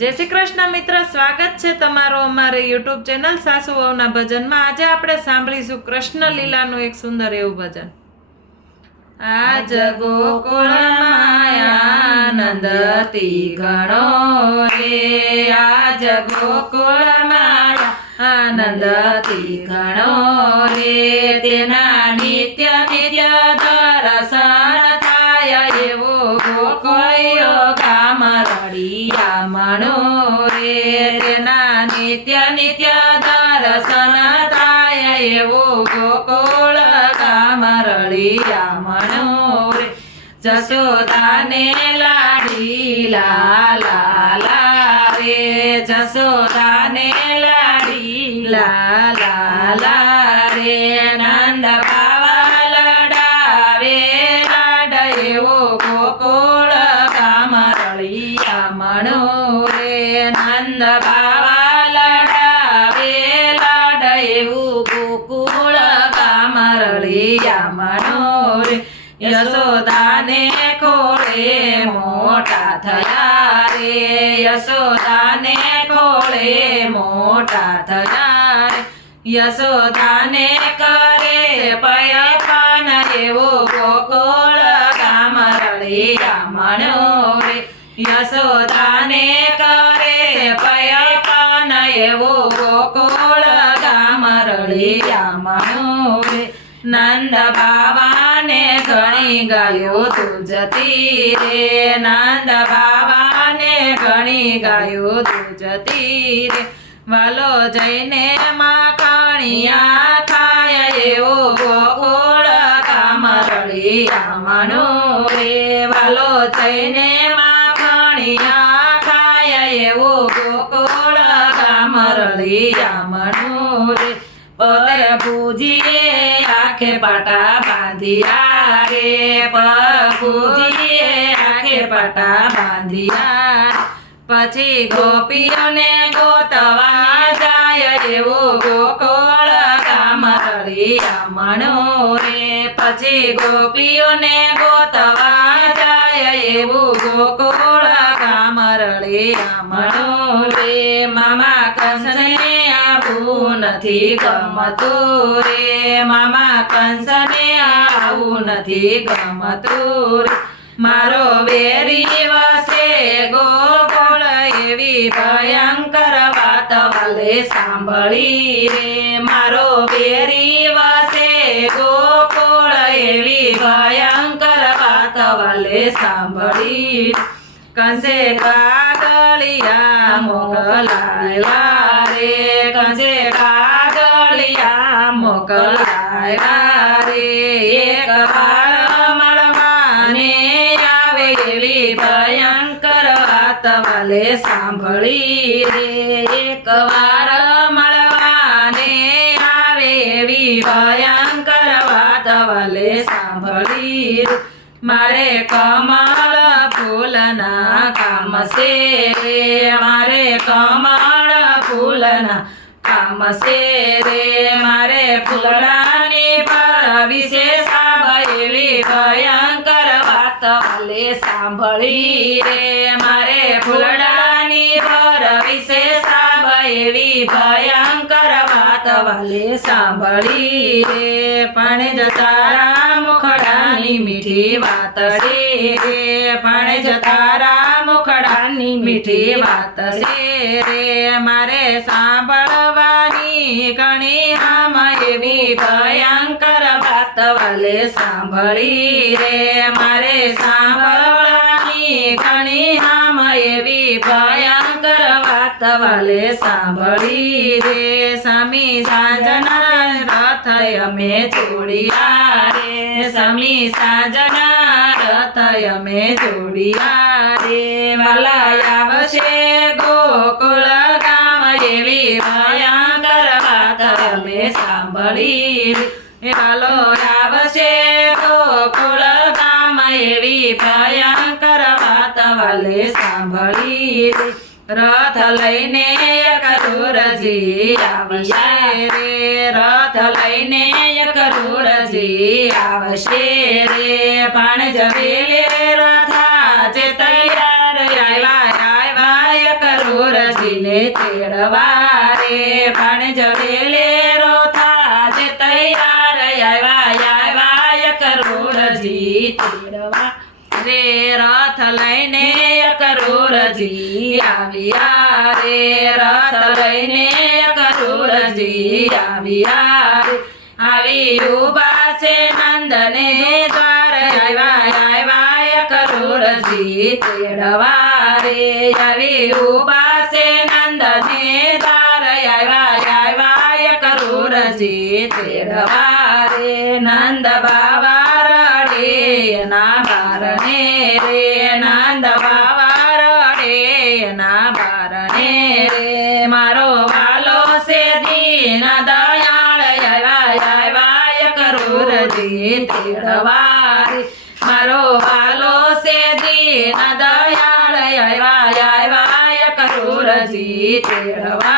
जय श्री कृष्ण मित्र, स्वागत है तमारो अमारे यूट्यूब चेनल सासु वहुना भजन में। आज आपणे सांभळीशुं कृष्ण लीलानुं एक सुंदर एवुं भजन। आज गोकुळमां आनंदती घणो रे, आज गोकुळमां आनंदती घणो रे, तेना नित्य नित्य दर्शन थाय एवो गोकुळियो गाम रळियामणो रे, तेना नित्य नित्य दर्शन थाय एवो गोकुळ गाम रळियामणो रे। जसोदाने लाडी लाला रे, जसोदाने लाडी लाला रे, नंद बाबा लडावे लाड एवो गोकुळ गाम रळियामणो रे, नंद बाबा लडावे लाड एवो गोकुळ गाम रळियामणो रे। यशोदाने खोळे मोठा थया रे, यशोदाने खोळे मोठा थया रे, यशोदाने करे पयपान एवो गोकुळ गाम रळियामणो रे, यशोदाने करे पयपान एवो गोकुळ गाम रळियामणो रे। नंद बाबाने घणी गायो तुजती रे, नंद बाबाने घणी गायो तुजती रे, वालो जईने माखणिया खाय एवो गोकुळ गाम रळियामणो रे, वालो जईने माखणिया खाय एवो गोकुळ गाम रळियामणो रे। पर पूजिए आखे पाटा बांधिया रे, पर पूजिए आखे पाटा बांधिया, पछी गोपीओने गोतवा जाय एवो गोकुळ गाम रळियामणो रे, पछी गोपीओने गोतवा जाय एवो गोकुळ गाम रळियामणो रे। मामा कंसने आવું નથી ગમતું રે, મામા કંસને આવું નથી ગમતું રે, મારો વેરી વસે ગોકુળ એવી ભયંકર વાત વાલે સાંભળી રે, મારો વેરી વસે ગોકુળ એવી ભયંકર વાત વાલે સાંભળી। કંસે કાગળિયા મોકલાવ્યા રે, કંસે કાગળિયા મોકલાવ્યા રે, એક વાર મળવાને આવે એવી ભયંકર વાત વાલે સાંભળી રે, એક વાર મળવાને આવે એવી ભયંકર વાત વાલે સાંભળી રે। મારે કમળ ફૂલના કામ છે રે, મારે કમળ ફૂલના કામ છે રે, મારે ફૂલડાની પર વિશેષ એવી ભયંકર વાત વાલે સાંભળી રે, મારે ફૂલડાની પર વિશેષ એવી ભયંકર વાત વાલે સાંભળી રે। પણ જતારા મુખડાની મીઠી વાતડી રે, પણ જતારા મુખડાની મીઠી વાત છે રે, મારે સાંભળવાની ઘણી આમ એવી ભયંકર વાત વાલે સાંભળી રે, મારે સાંભળવાની ઘણી આમ એવી ભયંકર વાત વાલે સાંભળી રે। સમી સાંજના રથ અમે જોડિયા રે, સમી સાંજના રથ અમે જોડિયા રે, વાલા આવશે ગોકુળ ગામ એવી ભયંકર વાત અમે સાંભળી રે, વાલો આવશે ગોકુળ ગામ એવી ભયંકર વાત વાલે સાંભળી રે। રથ લઈને કરુરજી આવશે રે, રથ લઈને કરુરજી આવશે રે, પણ જવેલે રથા જે તૈયાર આવ્યા આવ્યા કરુર મારીને તેડવા રે ભાણેજ વેલેરો થાજે તૈયાર આવ્યા કરોડજી તેડવા રે રથ લઈને કરોડજી આવ્યા રે રથ લઈને કરોડજી આવ્યા રે આવી ઉભા છે નંદને દ્વાર આવ્યા કરોડજી તેડવા રે આવી ઉભા છે નંદને દ્વાર આવ્યા કરોડજી તેડવા રે નંદ બાવા રડે ના બારણે રે નંદ બાવા રડે ના બારણે રે મારો વાલો છે દીન દયાળ આવ્યા કરોડજી તેડવા રે મારો વાલો છે દીન દયાળ આવ્યા કરોડજી તેડવા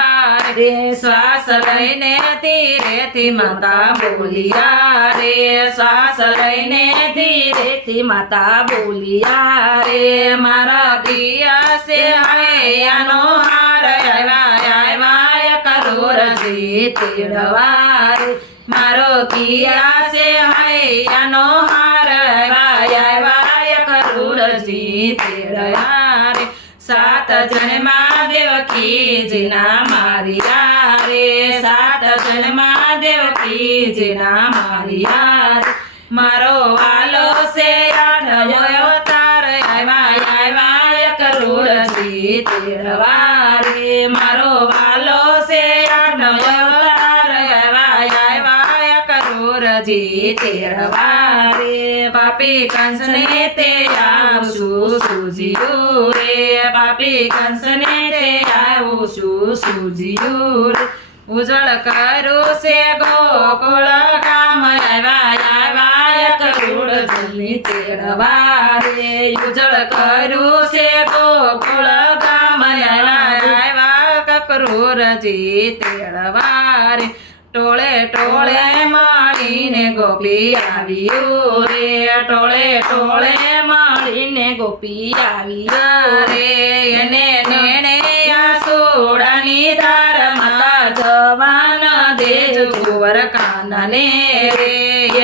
રે શ્વાસ લઈને ધીરેથી માતા બોલિયા રે શ્વાસ લઈને ધીરેથી માતા બોલિયા રે મારા દિયા છે હૈયાનો હાર આવ્યા કરોડજી તેડવા રે મારો કિયા છે હૈયાનો હાર આવ્યા કરોડજી તેડવા રે સાત જન્મા દેવકીજીના મારિયા રે સાત જન્મા દેવકીજીના મારિયા રે મારો વાલો છે આઠમો અવતાર આવ્યા કરોડજી તેડવા રે મારો વાલો છે આઠમો અવતાર આવ્યા કરોડજી તેડવા રે પાપી કંસને તે આવશું સૂઝ્યું રે પાપી કંસને તે આવું સૂઝ્યું રે ઉજળ કરું છે ગોકુળ ગામ આવ્યા કરોડજી તેડવા રે ઉજળ કરું છે ગોકુળ ગામ આવ્યા કરોડજી તેડવા રે ટોળે ટોળે મળીને ગોપી આવ્યું રે ટોળે ટોળે મળીને ગોપી આવ્યું રે એને નેણે આસુડાની ધાર માતા જવાન દેજ કુંવર કાનને રે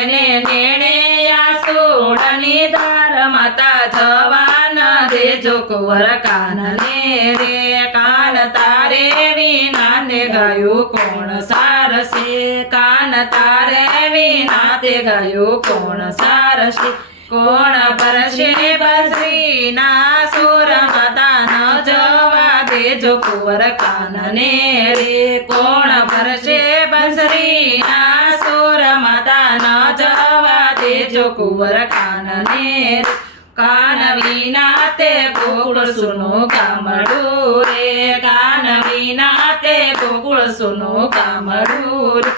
એને નેણે આસુડાની ધાર માતા જવાન દેજો કુંવર કાનને રે કાન તારે વિના ને ગયું કોણ સારસે કાન તારે વિના તે ગયું કોણ સારસે કોણ પરશે બસરીના સુર માતા ન જવા દેજો કુંવર કાનને રે કોણ પરશે બસરીના સુર માતા ન જવા દેજો કુંવર કાનને રે કાન વિના તે ગોકુળ સુનું ગામડું રે કાન વિના તે ગોકુળ સુનું ગામડું રે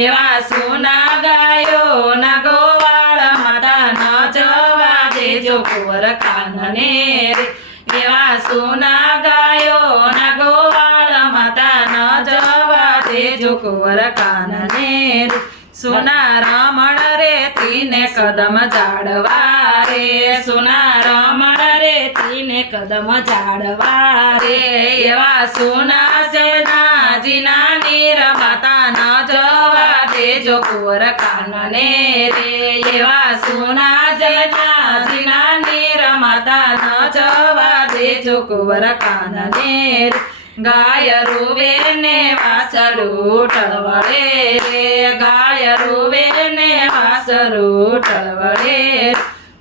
એવા સોના ગાયો ના ગોવાળ માતા ન જવા દેજો કુંવર કાનને રે એવા સોના ગાયો ના ગોવાળ માતા ન જવા દેજો કુંવર કાનને રે સોના રમણ રે તીને કદમ જાડવા રે સોના રમણ રે તીને કદમ જાડવા રે એવા સોના સદાજીના નીર માતા ન જવા દેજો કુંવર કાનને રે એવા સોના સદાજીના નીર માતા ન જવા દેજો કુંવર કાનને રે ગાય રૂવે ને વાસરું ટળવળે રે ગાય રૂવે ને વાસરું ટળવળે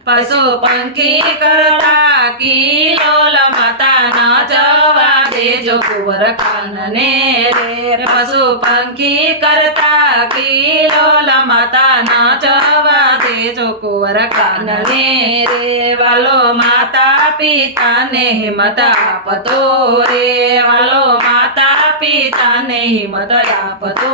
પશુ પંખી કરતા કિલોલ માતા ન જવા દેજો કુંવર કાનને રે પશુ પંખી કરતા કિલોલ માતા ન જવા દેજો કુંવર કાનને રે વાલો માતા પિતાને હિંમત આપતો રે વાલો માતા પિતાને હિંમત આપતો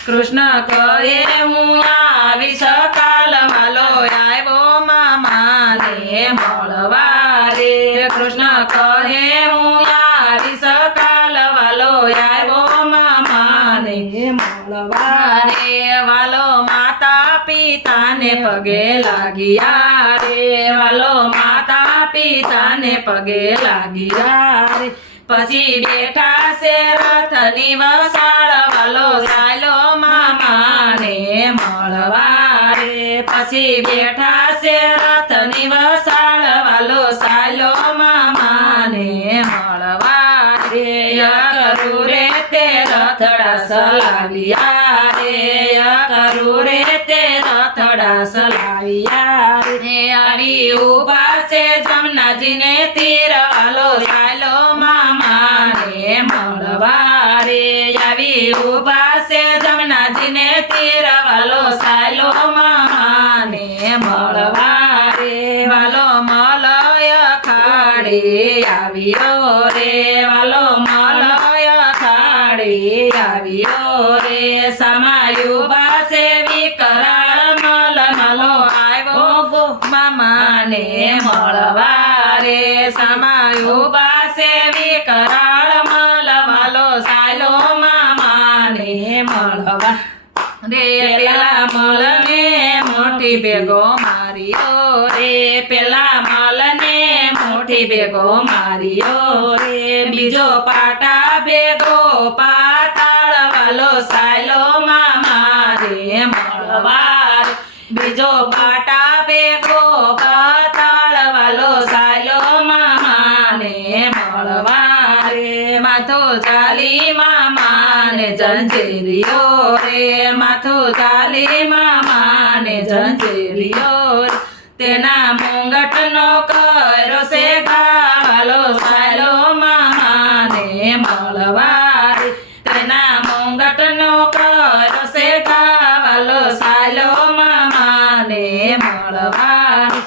કૃષ્ણ કહે હું આવીશ કાલ વાલો આવ્યો મામાને મળવા રે કૃષ્ણ કહે હું આવીશ કાલ વાલો આવ્યો મામાને મળવા રે વાલો માતા પિતાને પગે લાગ્યા રે વાલો માતા પિતાને પગે લાગ્યા રે પછી બેઠા છે રથની વસાળ વાલો સાયલો મામાને મળવા રે પછી બેઠા છે રથની વસાળ વાલો સાયલો મામાને મળવા રે કરું રે તે રથડા સલાવ્યા રે કરું રે તે રથડા સલાવ્યા રે આવી ઉભા છે જમનાજીને તીર વાલો સાયલો મામાને મળવા રે આવી ઉભા છે જમનાજીને તીર વાલો સાયલો મામાને મળવા રે વાલો મલય ખાડે આવ્યો રે વાલો મલય ખાડે આવ્યો રે સમાયુ બાસે વિકરાળ મલ મલો આવ્યો ગો મામાને મળવા રે સમાયુ બાસે વિકરાળ મલ મલો સાયલો મામાને મળવા રે પેલા મલને મોટી ભેગો માર્યો રે પેલા મલને મોટી ભેગો માર્યો રે બીજો પાટા ભેગો પાતાળ વાલો સાયલો મામાને મળવા રે બીજો પાટા ભેગો પાતાળ વાલો સાયલો મામાને મળવા રે માથો ચાલી મામાને જંજેરિયો રે માથો ચાલી મામાને જંજેરિયો રે તેના મુંગટનો કર્યો છે ગાવાલો સાયલો મામાને મળવા રે તેના મુંગટનો કર્યો છે ગાવાલો સાયલો મામાને મળવા રે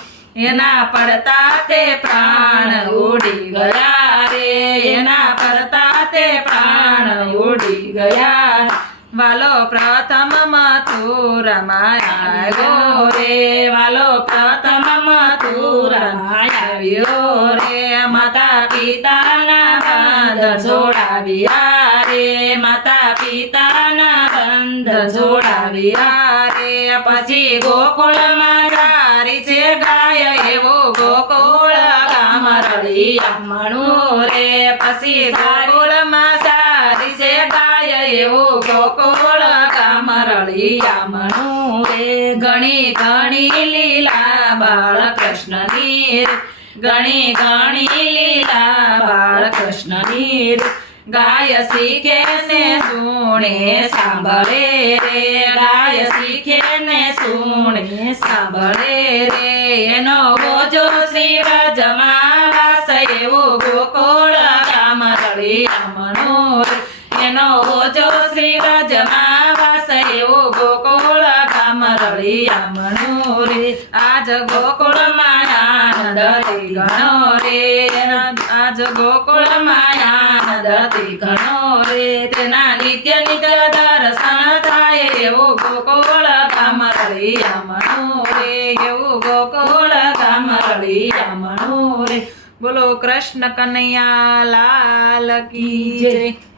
એના પડતા તે પ્રાણ ઉડી ગયા રે એના પડતા તે પ્રાણ ઉડી ગયા વાલો પ્રથમ મથુરમાં આવ્યો રે વાલો પ્રથમ મથુરમાં આવ્યો રે માતા પિતાના બંધ જોડાવ્યા રે માતા પિતાના બંધ જોડાવ્યા રે પછી ગોકુળમાં તારી છે ગાય એવો ગોકુળ ગામ રળિયામણું રે પછી ગોકુળમાં સારી છે ગાય એવું ગોકુળ ગામ રળિયામણું રે ઘણી ઘણી લીલા બાળકૃષ્ણની રે ઘણી ઘણી લીલા બાળકૃષ્ણની રે ગાય શીખે ને સુણે સાંભળે રે ગાય શીખે ને સુણે સાંભળે રે એનો બોજો શ્રી વ્રજમાં વાસ એવું ગોકુળ ગામ રળિયામણું રે એનો બોજો શ્રી વ્રજમાં વાસ એવું ગોકુળ ગામ રળિયામણું રે આજ ગોકુળમાં આનંદ ઘણો રે આજ ગોકુળમાં આનંદ ઘણો રે તેના નિત્ય નિત્ય દર્શન થાય એવું ગોકુળ ગામ રળિયામણું રે એવું ગોકુળ ગામ રળિયામણું રે બોલો કૃષ્ણ કનૈયા લાલ કી જય.